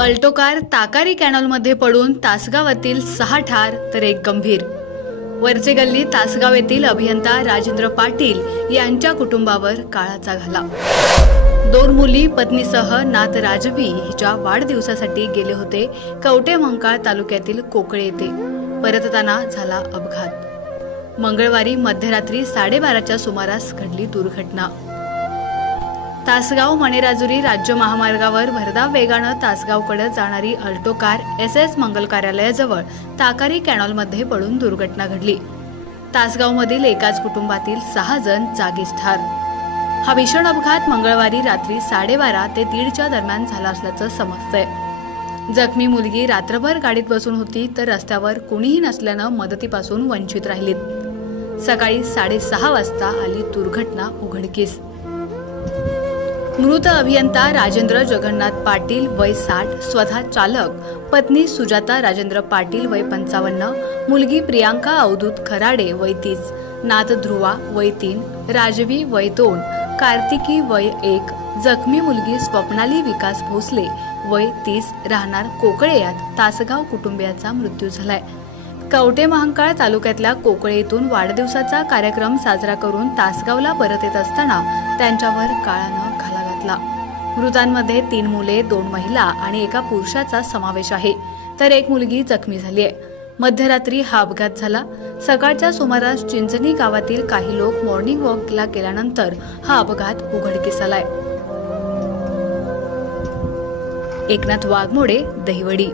Alto car Takari कॅनॉलमध्ये पडून तासगावातील सहा ठार तर एक गंभीर वरचे गल्ली तासगाव येथील अभियंता राजेंद्र पाटील यांच्या कुटुंबावर काळाचा घाला दोन मुली पत्नीसह नाथ राजवी हिच्या वाढदिवसासाठी गेले होते कवटे मंकाळ तालुक्यातील कोकळे येथे परतताना झाला अपघात मंगळवारी मध्यरात्री साडेबाराच्या सुमारास घडली दुर्घटना तासगाव मणेराजुरी राज्य महामार्गावर भरधाव वेगानं तासगावकडे जाणारी अल्टो कार एस एस मंगल कार्यालयाजवळ ताकारी कॅनॉलमध्ये पडून दुर्घटना घडली तासगावमधील एकाच कुटुंबातील सहा जण जागीच ठार हा भीषण अपघात मंगळवारी रात्री साडेबारा ते दीडच्या दरम्यान झाला असल्याचं समजतंय जखमी मुलगी रात्रभर गाडीत बसून होती तर रस्त्यावर कुणीही नसल्यानं मदतीपासून वंचित राहिलीत सकाळी साडेसहा वाजता आली दुर्घटना उघडकीस मृत अभियंता राजेंद्र जगन्नाथ पाटील वय साठ स्वतः चालक पत्नी सुजाता राजेंद्र पाटील वय पंचावन्न मुलगी प्रियांका अवधूत खराडे वय तीस नाथ ध्रुवा वय तीन राजवी वय दोन कार्तिकी वय एक जखमी मुलगी स्वप्नाली विकास भोसले वय तीस राहणार कोकळे यात तासगाव कुटुंबियाचा मृत्यू झालाय कवटे महांकाळ तालुक्यातल्या कोकळे वाढदिवसाचा कार्यक्रम साजरा करून तासगावला परत येत असताना त्यांच्यावर काळानं घेतला मृतांमध्ये तीन मुले दोन महिला आणि एका पुरुषाचा समावेश आहे तर एक मुलगी जखमी झाली आहे मध्यरात्री हा अपघात झाला सकाळच्या सुमारास चिंचणी गावातील काही लोक मॉर्निंग वॉकला गेल्यानंतर हा अपघात उघडकीस आलाय एकनाथ वाघमोडे दहिवडी